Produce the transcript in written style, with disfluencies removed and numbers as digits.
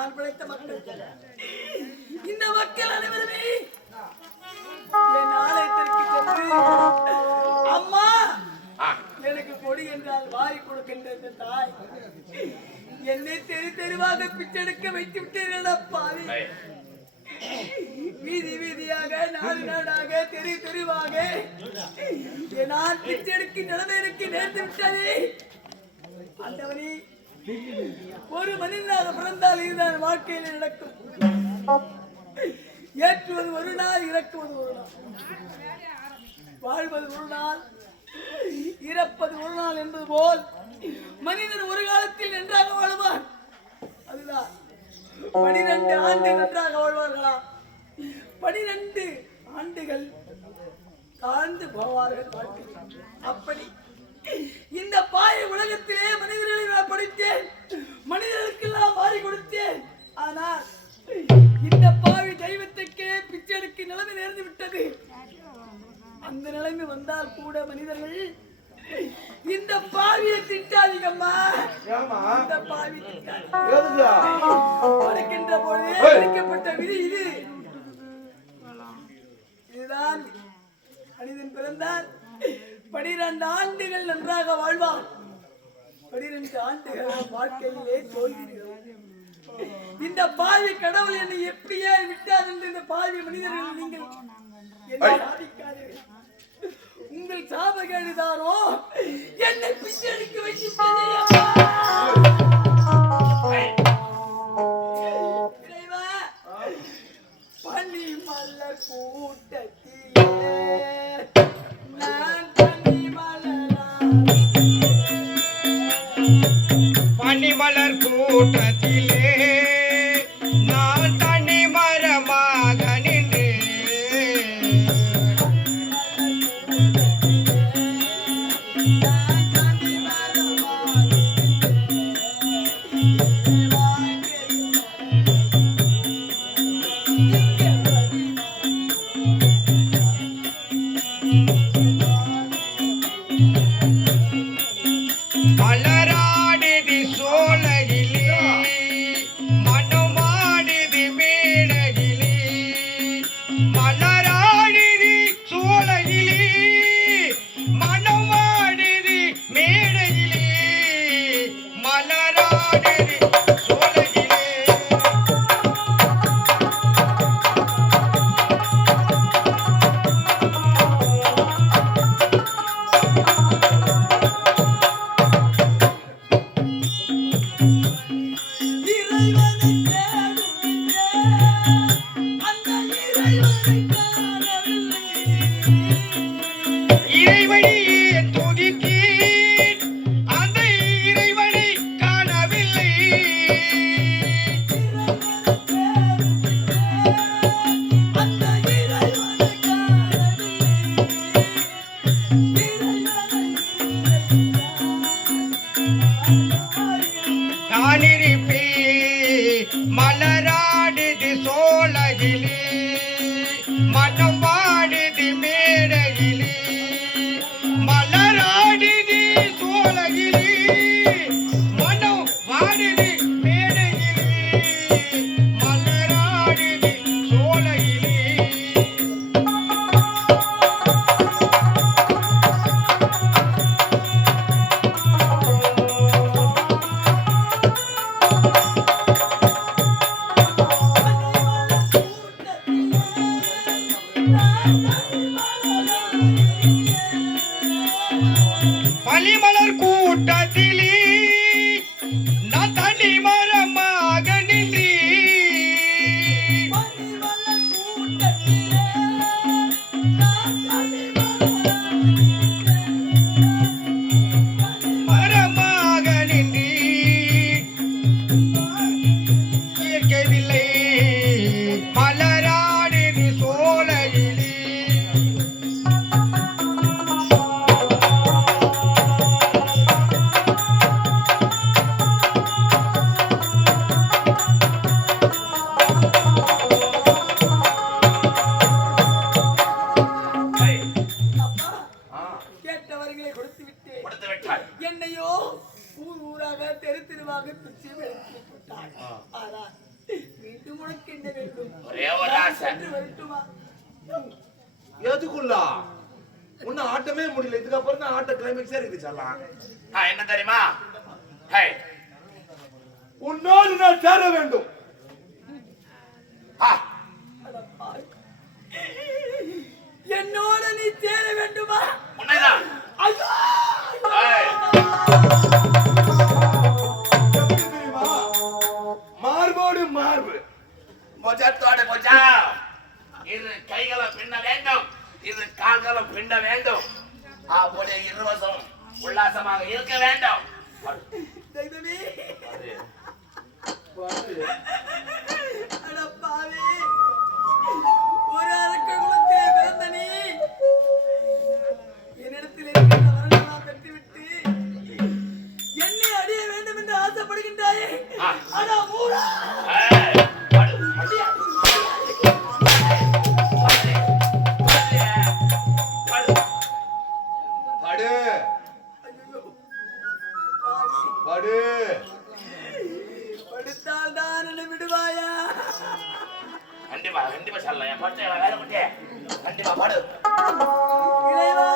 நான் பிழைத்த மக்கள் இந்த மக்கள் அனைவருமே என் ஆலயத்திற்கு சென்று அம்மா எனக்கு கொடி என்றால் வாரி கொடுக்கின்ற இந்த தாய் என்னை தெருவாக பிச்செடுக்க வைத்து விட்டீர்கள் பாவி. வீதி வீதியாக நாடு நாடாக தெருவாக நான் பிச்செடுக்கும் நிலைமைக்கு நேர்ந்து விட்டதே. ஆண்டவனே, ஒரு மனிதனாக பிறந்தால் இதுதான் வாழ்க்கையில் நடக்கும். ஏற்றுவது ஒரு நாள், இறக்குவது ஒரு நாள், வாழ்வது ஒரு நாள், இறப்பது ஒரு நாள் என்பது போல் மனிதன் ஒரு காலத்தில் நன்றாக வாழ்வான். அதுதான் 12 ஆண்டு நன்றாக வாழ்வார்களா, 12 ஆண்டுகள் தாழ்ந்து போவார்கள் வாழ்க்கை. அப்படி இந்த பாய உலகத்திலே மனிதர்களை நான் படித்தேன், மனிதர்களுக்கெல்லாம் மாறி கொடுத்தேன். ஆனால் இந்த பாவி தெய்வத்துக்கே பிச்சைக்கு நிலைமை நேர்ந்து விட்டது. அந்த நிலைமை வந்தால் கூட மனிதர்கள் இந்த பாவியை திட்டாதீங்கம்மா, இந்த பாவி திட்டாதீங்க பொழுதே அளிக்கப்பட்ட விதி இது. இதுதான் மனிதன் பிறந்தால் 12 ஆண்டுகள் நன்றாக வாழ்வான், 12 ஆண்டுகள் வாழ்க்கையிலே தோல்விகள். இந்த பாவி கடவுள் என்னை எப்படியே விட்டார் என்று இந்த பாவி மனிதர்கள் நீங்கள் என்னை சாதிக்காதீர்கள். உங்கள் சாபகேடுதானோ என்னை பிச்சைக்கு வைக்கின்றதே. பனி மலர் கூட்டத்திலே நான் பனி மலர் கூட்டத்திலே நான் தனி மரமாக நின்று மலராடுது சோழகிலே மனம் வாடுது மேடையிலே மலராடுது சோழகிலே மனம் வாடுது மேடையிலே மலராடுது சோழகிலே பனிமலர் கூட்டத்திலே நான் தனி மரமாக நின்றி மரமாக நின்றி கேட்கவில்லை மலராடுது சோலையிலே என்னையோ ஊர் ஊராக தெரு தெருவாக பிச்சு விட்டார். ஆனால் மீண்டும் உனக்கு என்ன வேண்டும்? ஒரே ஒரு ஆசை. சென்று வரட்டுமா? எதுக்குள்ளா உன்ன ஆட்டமே முடியல, இதுக்கப்புறம் தான் ஆட்ட கிளைமேக்ஸே இருக்குது சொல்லலாம். என்ன தெரியுமா? ஹே, உன்னோடு நான் சேர வேண்டும். ஆ, அட பாவி. என்னோட நீ சேர வேண்டுமா? உண்மைதான். ஐயோ! ஏய். எப்படி தெரியுமா? மார்போடு மார்பு. புஜத்தோடு புஜம். இரு கைகளும் பின்ன வேண்டும், இரு கால்களும் பின்ன வேண்டும். அப்படியே இருவசம் உல்லாசமாக இருக்க வேண்டும். தெய்வமே, பாரு. அட பாவி. ஒரு அரக்க குலத்திலே பிறந்த நீ என்னிடத்தில் இருக்கின்ற வரங்களாம் பெற்றுவிட்டு என்னை அடைய வேண்டும் என்று ஆசைப்படுகின்றாயே. அட மூடா. ஏய், படு, அடியா. படு, படு. படு ஐயோ. பாவி. படு. படுத்தால் தான் என்னை விடுவாயா? கண்டிப்பா கண்டிப்பா சொல்லலாம். என் பட்டு வேலை குட்டியே கண்டிப்பா படு. இறைவா.